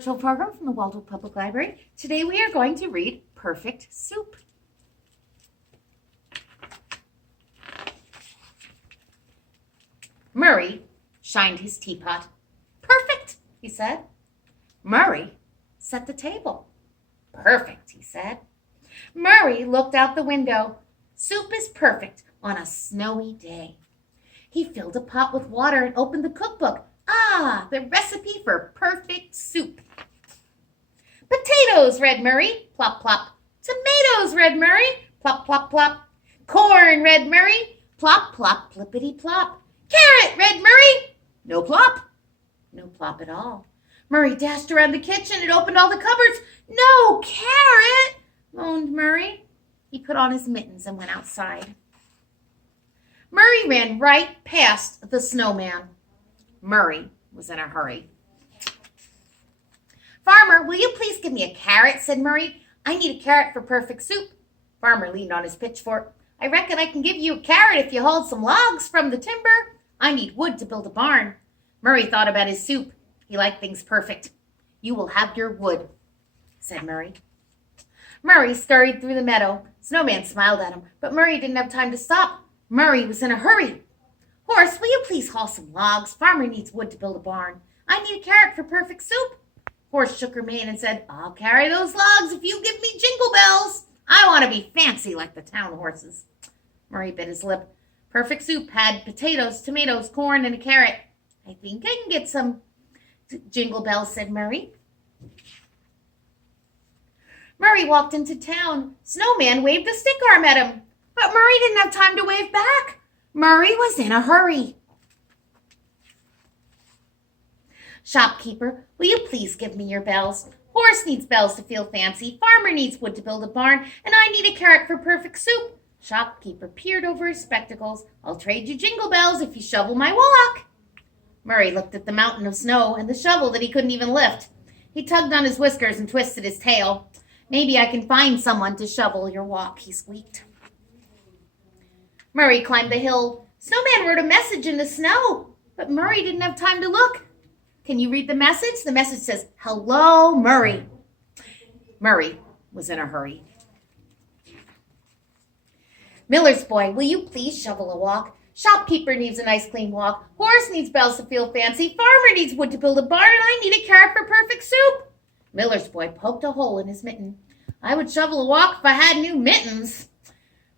Program from the Waldo Public Library. Today we are going to read Perfect Soup. Murray shined his teapot. Perfect, he said. Murray set the table. Perfect, he said. Murray looked out the window. Soup is perfect on a snowy day. He filled a pot with water and opened the cookbook. Ah, the recipe for perfect soup. Potatoes, read Murray, plop, plop. Tomatoes, read Murray, plop, plop, plop. Corn, read Murray, plop, plop, plippity, plop. Carrot, read Murray, no plop. No plop at all. Murray dashed around the kitchen and opened all the cupboards. No carrot, moaned Murray. He put on his mittens and went outside. Murray ran right past the snowman. Murray was in a hurry. Farmer, will you please give me a carrot, said Murray. I need a carrot for perfect soup. Farmer leaned on his pitchfork. I reckon I can give you a carrot if you hold some logs from the timber. I need wood to build a barn. Murray thought about his soup. He liked things perfect. You will have your wood, said Murray. Murray scurried through the meadow. Snowman smiled at him, but Murray didn't have time to stop. Murray was in a hurry. Horse, will you please haul some logs? Farmer needs wood to build a barn. I need a carrot for perfect soup. Horse shook her mane and said, I'll carry those logs if you give me jingle bells. I want to be fancy like the town horses. Murray bit his lip. Perfect soup had potatoes, tomatoes, corn, and a carrot. I think I can get some jingle bells, said Murray. Murray walked into town. Snowman waved a stick arm at him, but Murray didn't have time to wave back. Murray was in a hurry. Shopkeeper, will you please give me your bells? Horse needs bells to feel fancy. Farmer needs wood to build a barn. And I need a carrot for perfect soup. Shopkeeper peered over his spectacles. I'll trade you jingle bells if you shovel my walk. Murray looked at the mountain of snow and the shovel that he couldn't even lift. He tugged on his whiskers and twisted his tail. Maybe I can find someone to shovel your walk, he squeaked. Murray climbed the hill. Snowman wrote a message in the snow, but Murray didn't have time to look. Can you read the message? The message says, Hello, Murray. Murray was in a hurry. Miller's boy, will you please shovel a walk? Shopkeeper needs a nice clean walk. Horse needs bells to feel fancy. Farmer needs wood to build a barn. And I need a carrot for perfect soup. Miller's boy poked a hole in his mitten. I would shovel a walk if I had new mittens.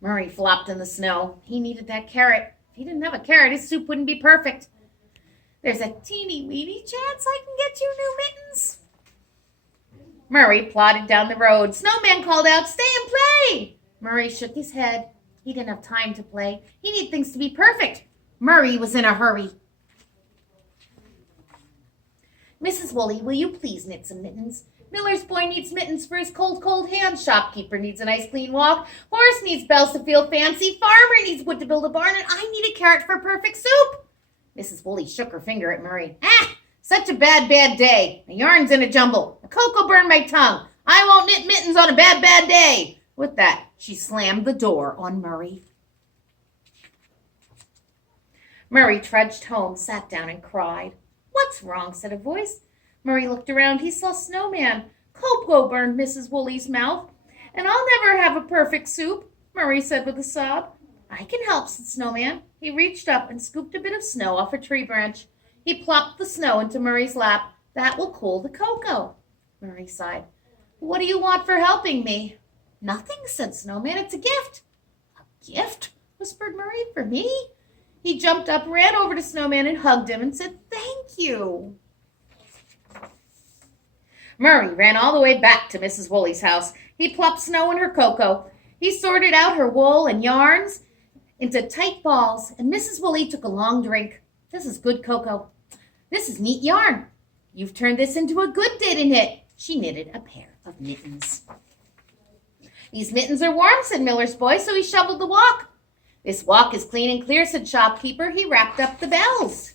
Murray flopped in the snow. He needed that carrot. If he didn't have a carrot, his soup wouldn't be perfect. There's a teeny-weeny chance I can get you new mittens. Murray plodded down the road. Snowman called out, Stay and play! Murray shook his head. He didn't have time to play. He needed things to be perfect. Murray was in a hurry. Mrs. Woolley, will you please knit some mittens? Miller's boy needs mittens for his cold, cold hands. Shopkeeper needs a nice clean walk. Horse needs bells to feel fancy. Farmer needs wood to build a barn. And I need a carrot for perfect soup. Mrs. Woolley shook her finger at Murray. Such a bad day. My yarn's in a jumble. The cocoa burned my tongue. I won't knit mittens on a bad day. With that, she slammed the door on Murray. Murray trudged home, sat down, and cried. What's wrong? Said a voice. Murray looked around. He saw Snowman. Cocoa burned Mrs. Woolley's mouth. And I'll never have a perfect soup, Murray said with a sob. I can help, said Snowman. He reached up and scooped a bit of snow off a tree branch. He plopped the snow into Murray's lap. That will cool the cocoa. Murray sighed. What do you want for helping me? Nothing, said Snowman. It's a gift. A gift? Whispered Murray. For me? He jumped up, ran over to Snowman and hugged him and said, Thank you. Murray ran all the way back to Mrs. Woolley's house. He plopped snow in her cocoa. He sorted out her wool and yarns into tight balls, and Mrs. Woolley took a long drink. This is good cocoa. This is neat yarn. You've turned this into a good day to knit. She knitted a pair of mittens. These mittens are warm, said Miller's boy, so he shoveled the walk. This walk is clean and clear, said Shopkeeper. He wrapped up the bells.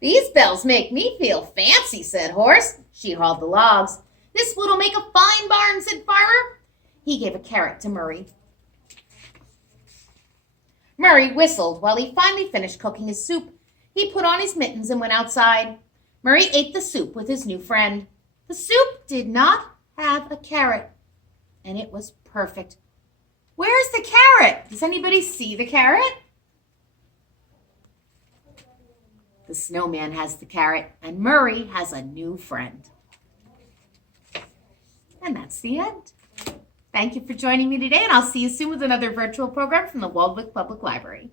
These bells make me feel fancy, said Horse. She hauled the logs. This wood'll make a fine barn, said Farmer. He gave a carrot to Murray. Murray whistled while he finally finished cooking his soup. He put on his mittens and went outside. Murray ate the soup with his new friend. The soup did not have a carrot, and it was perfect. Where's the carrot? Does anybody see the carrot? The snowman has the carrot, and Murray has a new friend. And that's the end. Thank you for joining me today, and I'll see you soon with another virtual program from the Waldwick Public Library.